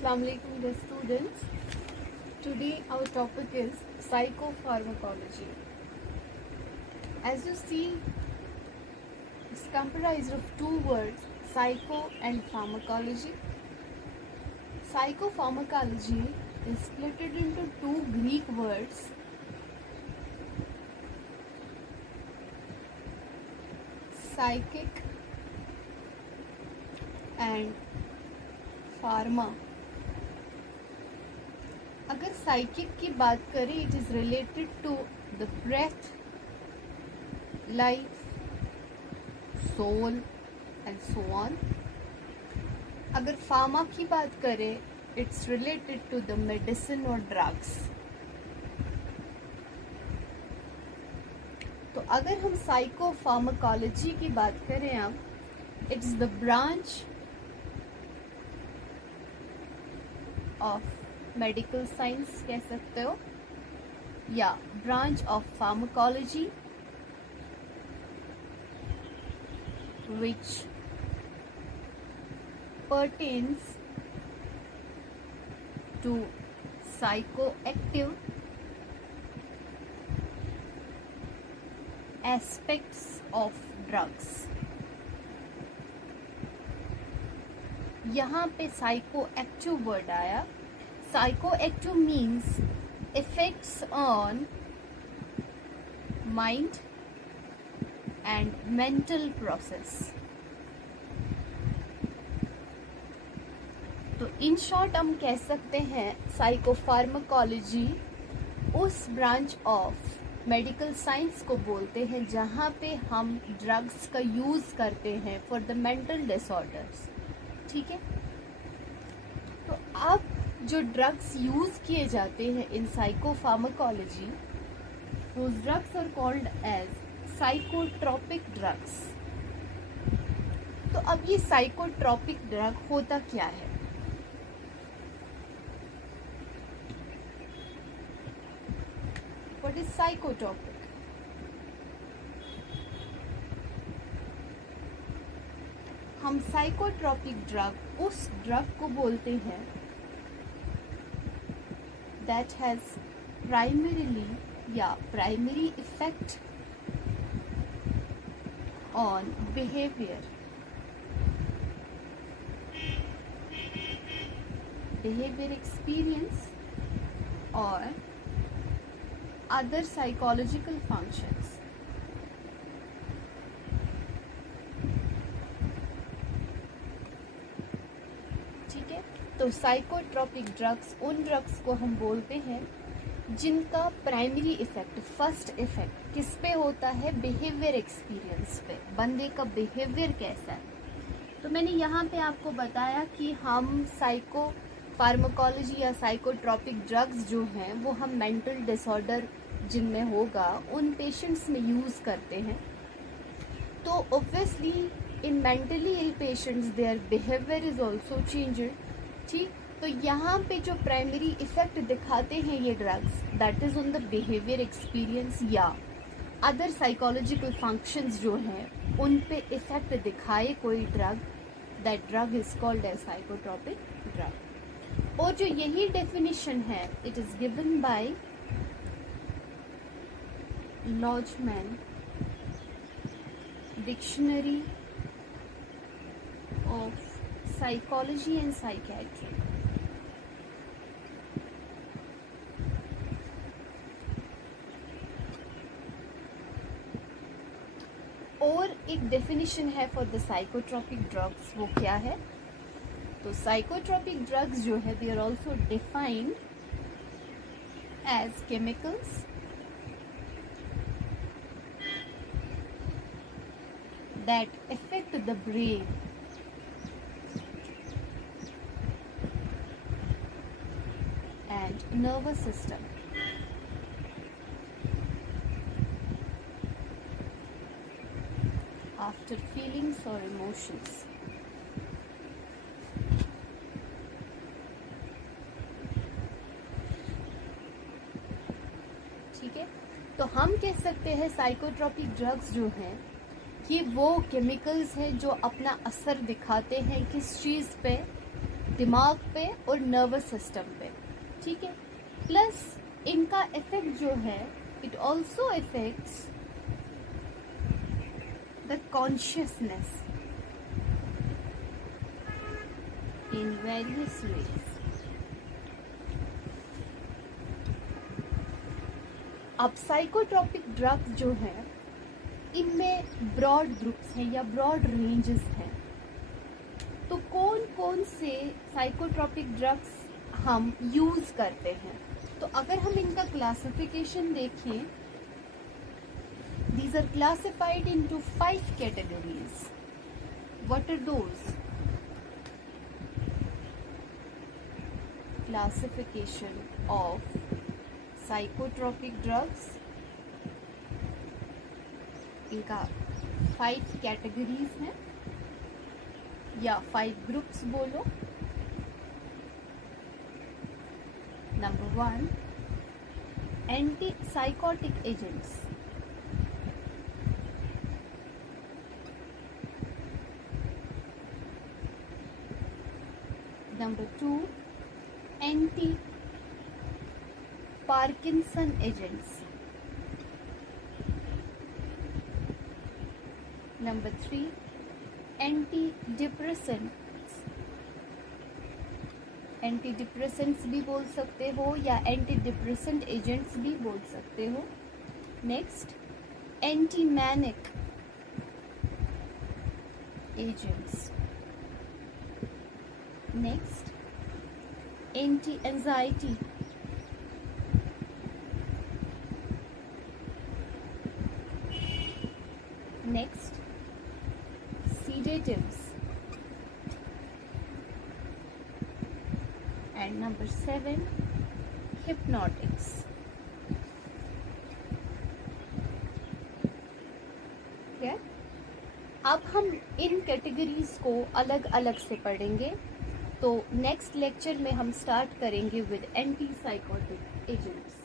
Assalamualaikum dear students. Today our topic is psychopharmacology. As you see, it's comprised of two words, psycho and pharmacology. Psychopharmacology is split into two Greek words, psychic and pharma. अगर psychic की बात करें, it is related to the breath, life, soul and so on. अगर pharma की बात करें, it's related to the medicine और drugs. तो अगर हम साइको फार्माकोलॉजी की बात करें, अब it's the branch of medical science कह सकते हो, या branch of pharmacology which pertains to psychoactive aspects of drugs. यहाँ पे psychoactive वर्ड आया. Psychoactive means effects on mind and mental process. तो इन शॉर्ट हम कह सकते हैं साइकोफार्माकोलॉजी उस ब्रांच ऑफ मेडिकल साइंस को बोलते हैं जहाँ पे हम ड्रग्स का यूज़ करते हैं फॉर द मेंटल डिसऑर्डर्स. ठीक है. तो अब जो ड्रग्स यूज़ किए जाते हैं इन psychopharmacology, those drugs are called as psychotropic drugs. तो अब ये साइकोट्रोपिक ड्रग होता क्या है? What is psychotropic? हम साइकोट्रोपिक ड्रग उस ड्रग को बोलते हैं that has primary effect on behavior experience or other psychological functions. ठीक है. तो साइकोट्रोपिक ड्रग्स उन ड्रग्स को हम बोलते हैं जिनका प्राइमरी इफेक्ट, फर्स्ट इफेक्ट किस पे होता है? बिहेवियर एक्सपीरियंस पे. बंदे का बिहेवियर कैसा है. तो मैंने यहाँ पे आपको बताया कि हम साइको फार्माकोलॉजी या साइकोट्रोपिक ड्रग्स जो हैं वो हम मेंटल डिसऑर्डर जिनमें होगा उन पेशेंट्स में यूज़ करते हैं. तो obviously in mentally ill patients their behaviour is also changed. ठीक. तो यहाँ पे जो प्राइमरी इफेक्ट दिखाते हैं ये drugs, that is on the behaviour experience या अदर साइकोलॉजिकल फंक्शंस जो हैं उन पे इफेक्ट दिखाए कोई drug, that drug is called as psychotropic drug. और जो यही डेफिनेशन है, it is given by Longman dictionary of psychology and psychiatry. और एक डेफिनेशन है फॉर द साइकोट्रोपिक ड्रग्स. वो क्या है? तो साइकोट्रोपिक ड्रग्स जो है they are also defined as chemicals that affect the brain and nervous system. After feelings or emotions. ठीक है. तो हम कह सकते हैं साइकोट्रोपिक ड्रग्स जो हैं ये वो केमिकल्स हैं जो अपना असर दिखाते हैं किस चीज़ पे? दिमाग पे और नर्वस सिस्टम पे, ठीक है। प्लस इनका इफेक्ट जो है, it also effects the consciousness in various ways. अब साइकोट्रोपिक ड्रग्स जो है, इनमें ब्रॉड ग्रुप्स हैं या ब्रॉड रेंजेस हैं। तो कौन कौन से साइकोट्रोपिक ड्रग्स हम यूज करते हैं? तो अगर हम इनका क्लासिफिकेशन देखें, these are classified into 5 categories. What are those? Classification of psychotropic drugs, इनका 5 कैटेगरीज हैं या 5 ग्रुप्स बोलो। Number 1, anti psychotic agents. Number 2, anti Parkinson agents. Number 3, anti depressants. Anti depressants भी बोल सकते हो या एंटी डिप्रेसेंट एजेंट्स भी बोल सकते हो। Next, anti manic agents. Next, anti anxiety. Next, sedatives. And number 7, hypnotics. ठीक है, अब हम इन कैटेगरीज को अलग अलग से पढ़ेंगे। तो नेक्स्ट लेक्चर में हम स्टार्ट करेंगे विद एंटी साइकोटिक एजेंट्स।